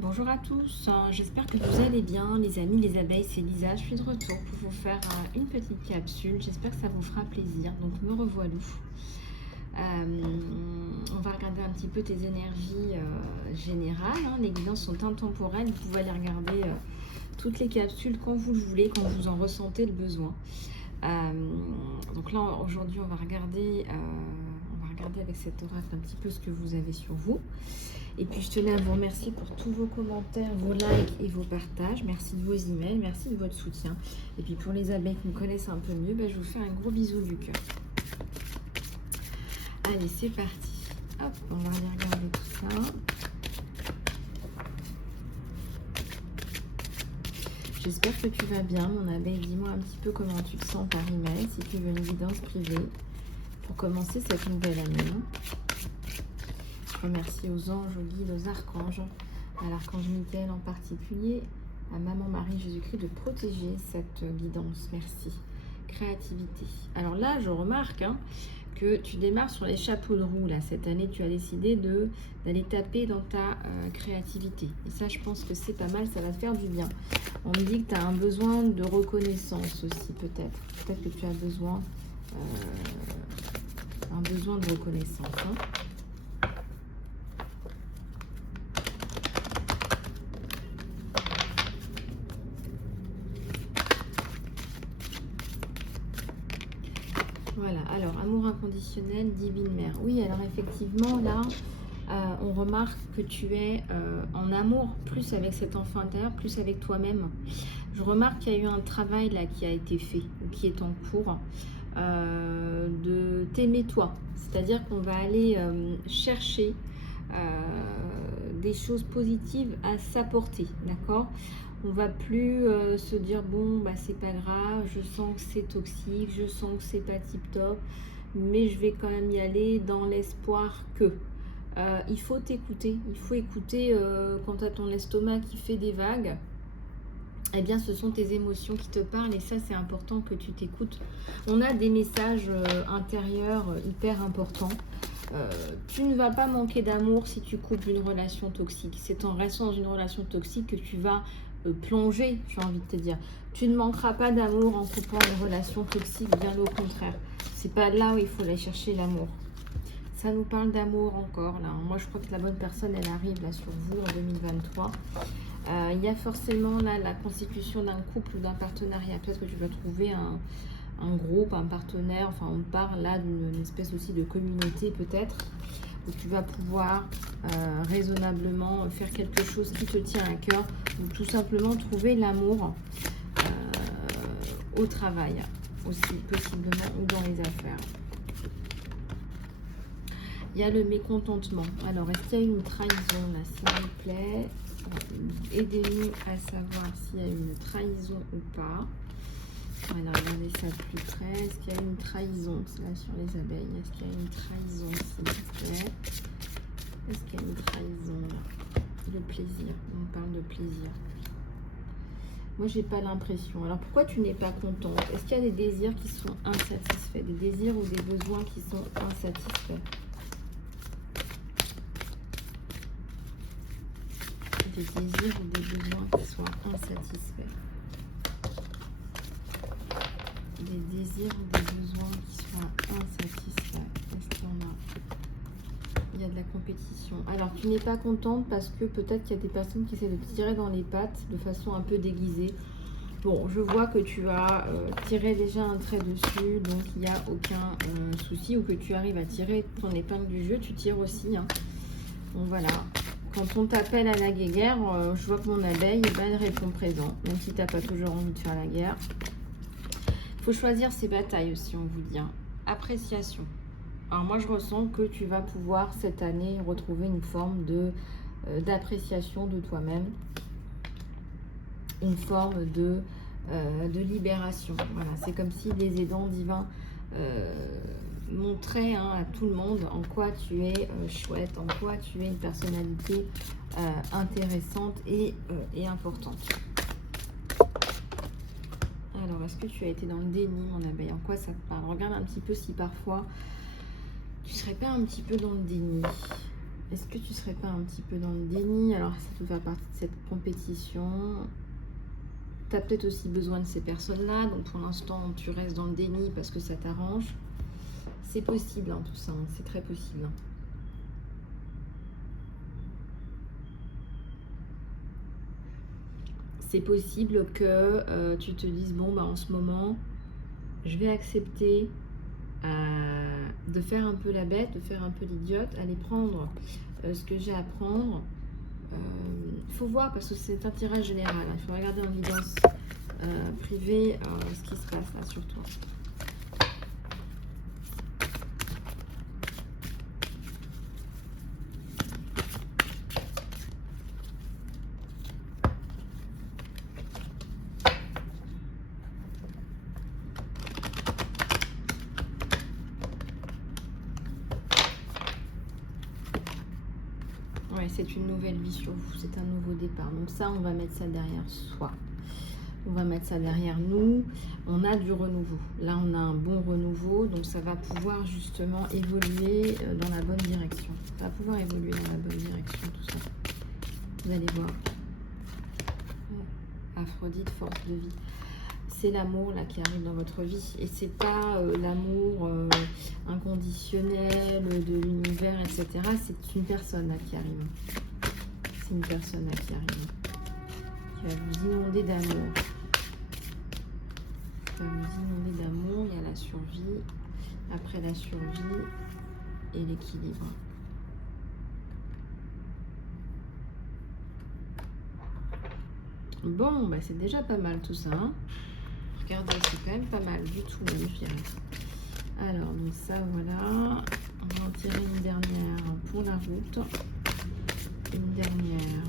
Bonjour à tous, j'espère que vous allez bien les amis, les abeilles, c'est Lisa, je suis de retour pour vous faire une petite capsule, j'espère que ça vous fera plaisir, donc me revoilà. On va regarder un petit peu tes énergies générales, hein. Les guidances sont intemporelles, vous pouvez aller regarder toutes les capsules quand vous le voulez, quand vous en ressentez le besoin. Donc là aujourd'hui on va regarder avec cet oracle un petit peu ce que vous avez sur vous. Et puis je tenais à vous remercier pour tous vos commentaires, vos likes et vos partages. Merci de vos emails, merci de votre soutien. Et puis pour les abeilles qui me connaissent un peu mieux, je vous fais un gros bisou du cœur. Allez, c'est parti. Hop, on va aller regarder tout ça. J'espère que tu vas bien, mon abeille. Dis-moi un petit peu comment tu te sens par email, si tu veux une guidance privée pour commencer cette nouvelle année. Je remercie aux anges, aux guides, aux archanges, à l'archange Michael en particulier, à Maman Marie Jésus-Christ de protéger cette guidance. Merci. Créativité. Alors là, je remarque que tu démarres sur les chapeaux de roue. Là, cette année, tu as décidé d'aller taper dans ta créativité. Et ça, je pense que c'est pas mal, ça va te faire du bien. On me dit que tu as un besoin de reconnaissance aussi, peut-être. Peut-être que tu as besoin, de reconnaissance. Voilà, alors amour inconditionnel, divine mère. Oui, alors effectivement, là, on remarque que tu es en amour, plus avec cet enfant intérieur, plus avec toi-même. Je remarque qu'il y a eu un travail là qui a été fait, ou qui est en cours, de t'aimer toi. C'est-à-dire qu'on va aller chercher des choses positives à s'apporter, d'accord? On va plus se dire bon c'est pas grave, je sens que c'est toxique, je sens que c'est pas tip top, mais je vais quand même y aller dans l'espoir que il faut t'écouter, il faut écouter quand tu as ton estomac qui fait des vagues. Eh bien, ce sont tes émotions qui te parlent et ça, c'est important que tu t'écoutes. On a des messages intérieurs hyper importants. Tu ne vas pas manquer d'amour si tu coupes une relation toxique. C'est en restant dans une relation toxique que tu vas plonger, j'ai envie de te dire. Tu ne manqueras pas d'amour en coupant une relation toxique, bien au contraire. C'est pas là où il faut aller chercher l'amour. Ça nous parle d'amour encore, là. Moi, je crois que la bonne personne, elle arrive là sur vous en 2023. Il y a forcément là la constitution d'un couple ou d'un partenariat. Peut-être que tu vas trouver un groupe, un partenaire. Enfin, on parle là d'une espèce aussi de communauté peut-être, où tu vas pouvoir raisonnablement faire quelque chose qui te tient à cœur, ou tout simplement trouver l'amour au travail, aussi possiblement, ou dans les affaires. Il y a le mécontentement. Alors, est-ce qu'il y a une trahison là, s'il vous plaît? Aidez-nous à savoir s'il y a une trahison ou pas. On va regarder ça de plus près. Est-ce qu'il y a une trahison? C'est là sur les abeilles. Est-ce qu'il y a une trahison, s'il vous plaît? Est-ce qu'il y a une trahison là? Le plaisir. On parle de plaisir. Moi, j'ai pas l'impression. Alors, pourquoi tu n'es pas contente? Est-ce qu'il y a des désirs qui sont insatisfaits? Des désirs ou des besoins qui sont insatisfaits? Des désirs ou des besoins qui soient insatisfaits. Des désirs ou des besoins qui soient insatisfaits. Est-ce qu'il y en a? Il y a de la compétition. Alors, tu n'es pas contente parce que peut-être qu'il y a des personnes qui essaient de te tirer dans les pattes de façon un peu déguisée. Bon, je vois que tu as tiré déjà un trait dessus, donc il n'y a aucun souci, ou que tu arrives à tirer ton épingle du jeu, tu tires aussi. Donc voilà. Quand on t'appelle à la guerre, je vois que mon abeille, elle répond présent, même si tu n'as pas toujours envie de faire la guerre. Il faut choisir ses batailles aussi, on vous dit. Appréciation. Alors moi, je ressens que tu vas pouvoir cette année retrouver une forme d'appréciation de toi-même, une forme de libération. Voilà, c'est comme si les aidants divins montrer à tout le monde en quoi tu es chouette, en quoi tu es une personnalité intéressante et importante. Alors, est-ce que tu as été dans le déni, mon abeille? En quoi ça te parle? Regarde un petit peu si parfois tu serais pas un petit peu dans le déni. Est-ce que tu serais pas un petit peu dans le déni? Alors, ça peut faire partie de cette compétition. Tu as peut-être aussi besoin de ces personnes-là. Donc, pour l'instant, tu restes dans le déni parce que ça t'arrange. C'est possible, hein, tout ça. Hein, c'est très possible. Hein. C'est possible que tu te dises, bon, bah, en ce moment, je vais accepter de faire un peu la bête, de faire un peu l'idiote, aller prendre ce que j'ai à prendre. Il faut voir parce que c'est un tirage général. Hein. Il faut regarder en guidance privée ce qui se passe là sur toi. Ouais, c'est une nouvelle vie sur vous, c'est un nouveau départ. Donc ça, on va mettre ça derrière soi. On va mettre ça derrière nous. On a du renouveau. Là, on a un bon renouveau. Donc ça va pouvoir justement évoluer dans la bonne direction. Ça va pouvoir évoluer dans la bonne direction, tout ça. Vous allez voir. Aphrodite, force de vie. C'est l'amour là qui arrive dans votre vie et c'est pas l'amour inconditionnel de l'univers, etc. C'est une personne là qui arrive. C'est une personne là qui arrive. Qui va vous inonder d'amour. Qui va vous inonder d'amour. Il y a la survie. Après la survie et l'équilibre. Bon, bah c'est déjà pas mal tout ça. Hein. Regardez, c'est quand même pas mal du tout, même, je dirais. Alors, donc ça, voilà. On va en tirer une dernière pour la route. Une dernière.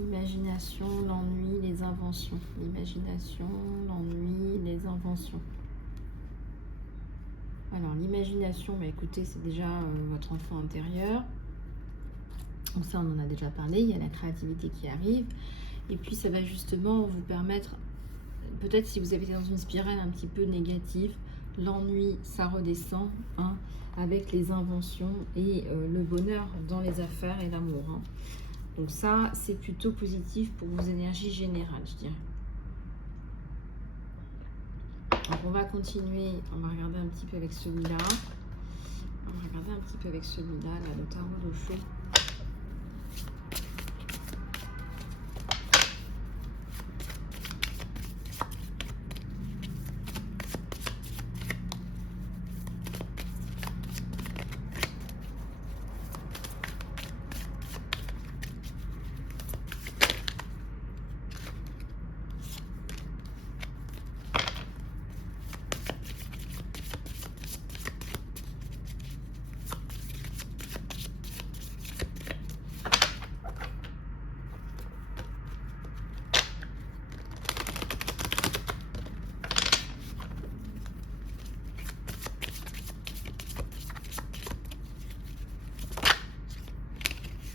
L'imagination, l'ennui, les inventions. L'imagination, l'ennui, les inventions. Alors, l'imagination, bah, écoutez, c'est déjà votre enfant intérieur. Donc ça, on en a déjà parlé. Il y a la créativité qui arrive. Et puis, ça va justement vous permettre... Peut-être si vous avez été dans une spirale un petit peu négative, l'ennui, ça redescend hein, avec les inventions et le bonheur dans les affaires et l'amour. Hein. Donc ça, c'est plutôt positif pour vos énergies générales, je dirais. Donc on va continuer, on va regarder un petit peu avec celui-là. On va regarder un petit peu avec celui-là, là, le tarot de feu.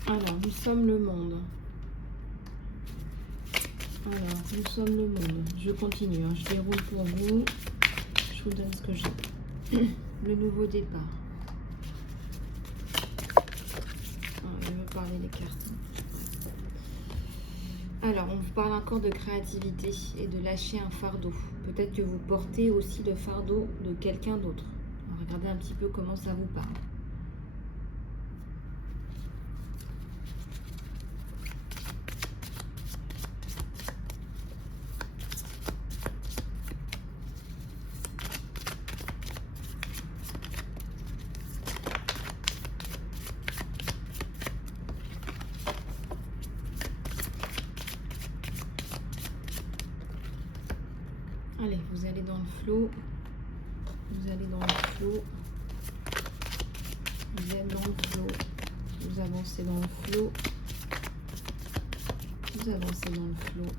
Alors, nous sommes le monde. Alors, nous sommes le monde. Je continue, hein. Je déroule pour vous. Je vous donne ce que j'ai. Le nouveau départ. Je veux parler des cartes. Alors, on vous parle encore de créativité et de lâcher un fardeau. Peut-être que vous portez aussi le fardeau de quelqu'un d'autre. Regardez un petit peu comment ça vous parle. Allez, vous allez dans le flot. Vous allez dans le flot. Vous êtes dans le flot. Vous avancez dans le flot. Vous avancez dans le flot.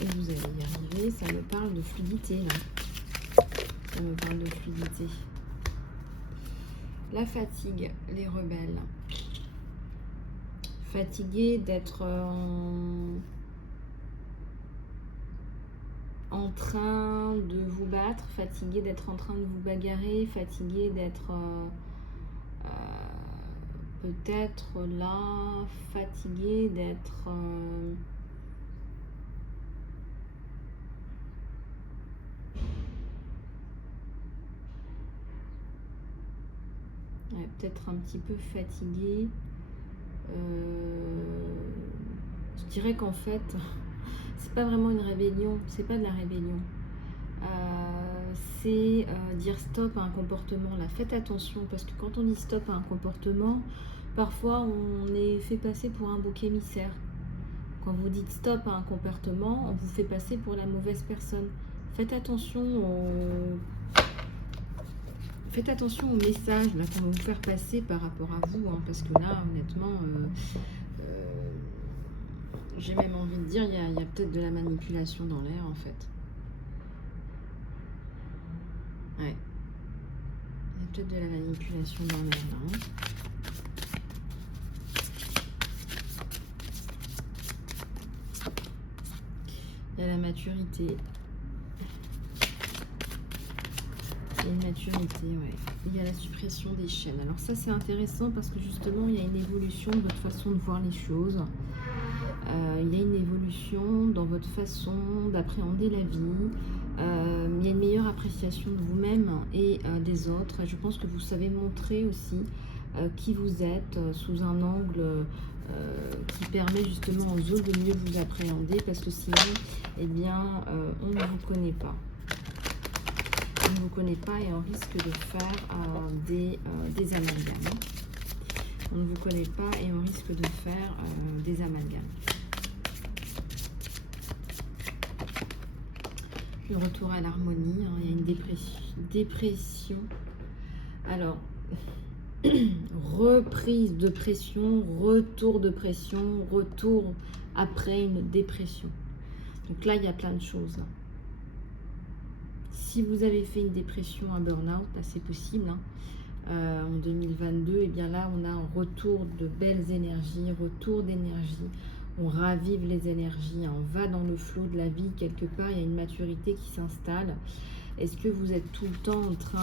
Et vous allez y arriver. Ça me parle de fluidité, là. Ça me parle de fluidité. La fatigue, les rebelles. Fatigués d'être en train de vous battre, fatigué d'être en train de vous bagarrer, fatigué d'être peut-être là fatigué d'être ouais, peut-être un petit peu fatigué. Je dirais qu'en fait, c'est pas vraiment une rébellion, c'est pas de la rébellion. C'est dire stop à un comportement. Là, faites attention parce que quand on dit stop à un comportement, parfois on est fait passer pour un bouc émissaire. Quand vous dites stop à un comportement, on vous fait passer pour la mauvaise personne. Faites attention au message là qu'on va vous faire passer par rapport à vous, hein, parce que là, honnêtement, j'ai même envie de dire, il y a peut-être de la manipulation dans l'air, en fait. Ouais. Il y a peut-être de la manipulation dans l'air, là. Hein. Il y a la maturité. Il y a une maturité, ouais. Il y a la suppression des chaînes. Alors ça, c'est intéressant parce que justement, il y a une évolution de votre façon de voir les choses. Il y a une évolution dans votre façon d'appréhender la vie. Il y a une meilleure appréciation de vous-même et des autres. Je pense que vous savez montrer aussi qui vous êtes sous un angle qui permet justement aux autres de mieux vous appréhender, parce que sinon, eh bien, on ne vous connaît pas. On ne vous connaît pas et on risque de faire des amalgames. On ne vous connaît pas et on risque de faire des amalgames. Le retour à l'harmonie, hein, il y a une dépression. Alors, reprise de pression, retour de pression, retour après une dépression. Donc là, il y a plein de choses. Si vous avez fait une dépression, un burn-out, c'est possible, hein, en 2022, et bien là, on a un retour de belles énergies, retour d'énergie. On ravive les énergies, hein, on va dans le flot de la vie, quelque part, il y a une maturité qui s'installe. Est-ce que vous êtes tout le temps en train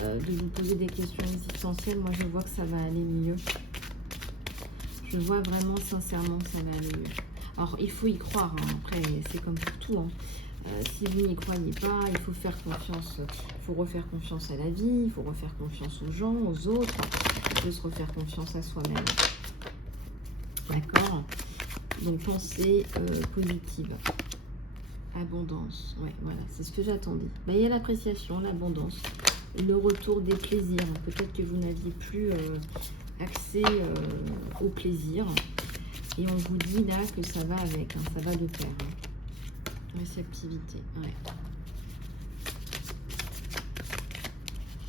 de vous poser des questions existentielles? Moi, je vois que ça va aller mieux. Je vois vraiment, sincèrement, ça va aller mieux. Alors, il faut y croire, hein. Après, c'est comme pour tout, hein. Si vous n'y croyez pas, il faut faire confiance, il faut refaire confiance à la vie, il faut refaire confiance aux gens, aux autres, il faut se refaire confiance à soi-même. D'accord? Donc, pensée positive. Abondance, ouais, voilà, c'est ce que j'attendais. Il y a l'appréciation, l'abondance, le retour des plaisirs. Peut-être que vous n'aviez plus accès au plaisir. Et on vous dit là que ça va avec, hein, ça va de pair. Hein. Réceptivité, ouais.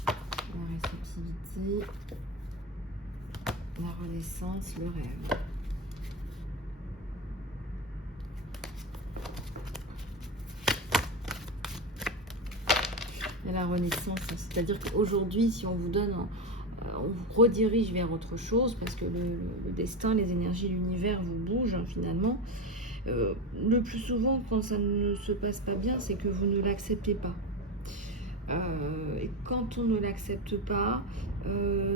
La réceptivité, la renaissance, le rêve. Et la renaissance, c'est-à-dire qu'aujourd'hui, si on vous donne, on vous redirige vers autre chose, parce que le destin, les énergies, l'univers vous bougent, hein, finalement. Le plus souvent, quand ça ne se passe pas bien, c'est que vous ne l'acceptez pas. Et quand on ne l'accepte pas,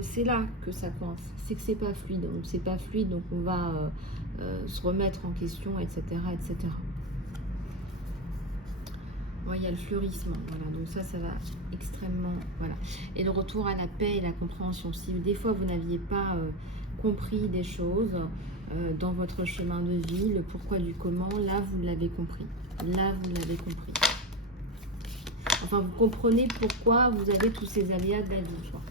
c'est là que ça coince. C'est que c'est pas fluide. Donc c'est pas fluide, donc on va se remettre en question, etc., etc. Ouais, il y a le fleurissement, voilà. Donc ça va extrêmement, voilà. Et le retour à la paix et la compréhension. Si des fois vous n'aviez pas compris des choses dans votre chemin de vie, le pourquoi du comment, là vous l'avez compris. Là vous l'avez compris. Enfin, vous comprenez pourquoi vous avez tous ces aléas de la vie, quoi.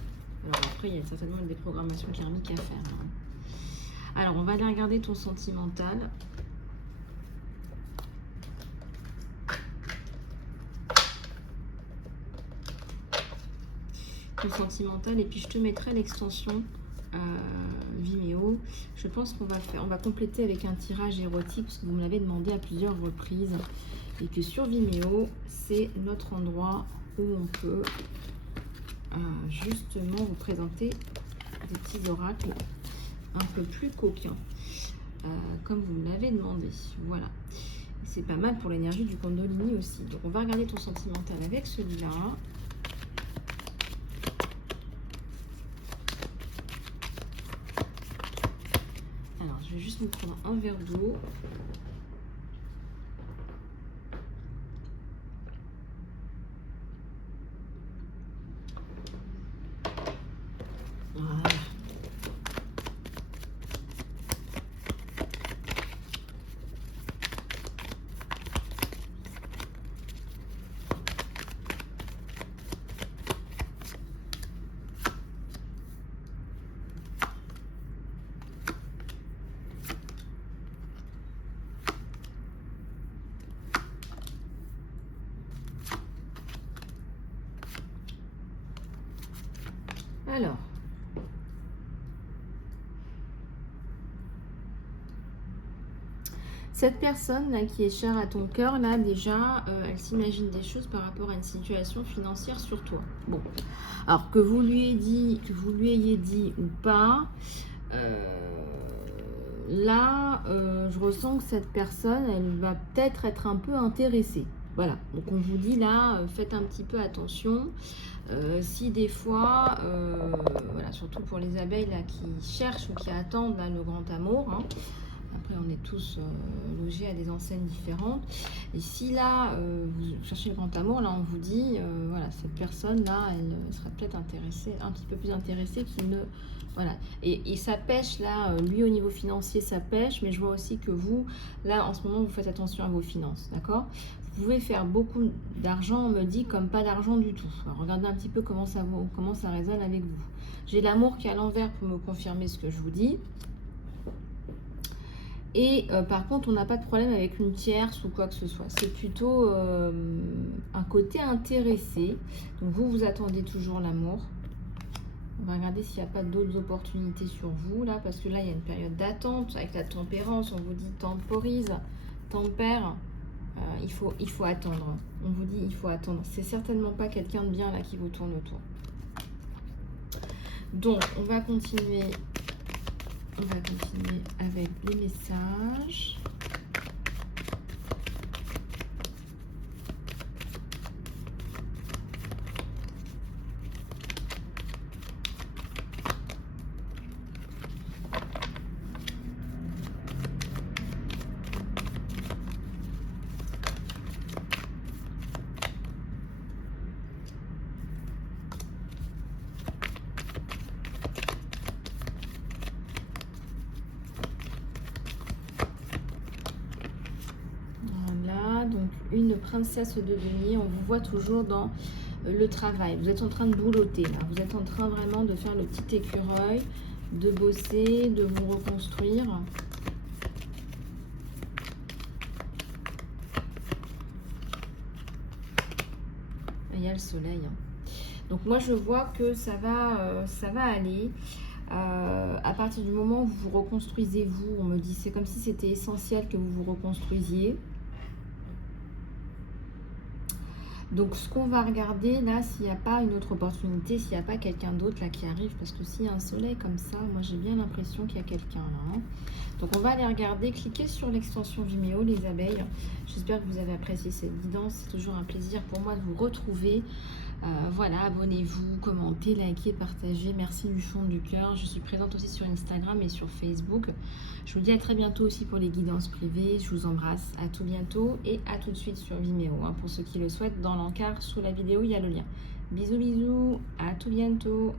Alors après, il y a certainement une déprogrammation karmique à faire, hein. Alors, on va aller regarder ton sentimental. Ton sentimental, et puis je te mettrai l'extension Vimeo. Je pense qu'on va compléter avec un tirage érotique, parce que vous me l'avez demandé à plusieurs reprises, et que sur Vimeo, c'est notre endroit où on peut justement vous présenter des petits oracles un peu plus coquins, comme vous me l'avez demandé. Voilà, c'est pas mal pour l'énergie du Kundalini aussi. Donc on va regarder ton sentimental avec celui-là. je vais juste me prendre un verre d'eau. Voilà. Alors, cette personne là qui est chère à ton cœur, là déjà, elle s'imagine des choses par rapport à une situation financière sur toi. Bon, alors que vous lui ayez dit ou pas, là, je ressens que cette personne, elle va peut-être être un peu intéressée. Voilà, donc on vous dit là, faites un petit peu attention. Si des fois, voilà, surtout pour les abeilles là, qui cherchent ou qui attendent là, le grand amour, hein. Après on est tous logés à des enseignes différentes. Et si là, vous cherchez le grand amour, là on vous dit, voilà, cette personne là, elle serait peut-être intéressée, un petit peu plus intéressée qu'il ne... Voilà, et ça pêche là, lui au niveau financier ça pêche, mais je vois aussi que vous, là en ce moment vous faites attention à vos finances, d'accord? Vous pouvez faire beaucoup d'argent, on me dit, comme pas d'argent du tout. Alors, regardez un petit peu comment ça résonne avec vous. J'ai l'amour qui est à l'envers pour me confirmer ce que je vous dis. Et par contre, on n'a pas de problème avec une tierce ou quoi que ce soit. C'est plutôt un côté intéressé. Donc vous, vous attendez toujours l'amour. On va regarder s'il n'y a pas d'autres opportunités sur vous, là, parce que là, il y a une période d'attente. Avec la tempérance, on vous dit temporise, tempère. Il faut attendre. On vous dit il faut attendre. C'est certainement pas quelqu'un de bien là qui vous tourne autour. Donc, on va continuer avec les messages. Une princesse de denier, on vous voit toujours dans le travail. Vous êtes en train de boulotter, là. Vous êtes en train vraiment de faire le petit écureuil, de bosser, de vous reconstruire. Il y a le soleil. Donc moi, je vois que ça va aller. À partir du moment où vous vous reconstruisez, vous, on me dit, c'est comme si c'était essentiel que vous vous reconstruisiez. Donc, ce qu'on va regarder là, s'il n'y a pas une autre opportunité, s'il n'y a pas quelqu'un d'autre là qui arrive, parce que s'il y a un soleil comme ça, moi j'ai bien l'impression qu'il y a quelqu'un là. Hein. Donc, on va aller regarder, cliquez sur l'extension Vimeo, les abeilles. J'espère que vous avez apprécié cette guidance. C'est toujours un plaisir pour moi de vous retrouver. Voilà, abonnez-vous, commentez, likez, partagez. Merci du fond du cœur. Je suis présente aussi sur Instagram et sur Facebook. Je vous dis à très bientôt aussi pour les guidances privées. Je vous embrasse. À tout bientôt et à tout de suite sur Vimeo. Hein, pour ceux qui le souhaitent, dans l'encart sous la vidéo, il y a le lien. Bisous, bisous. À tout bientôt.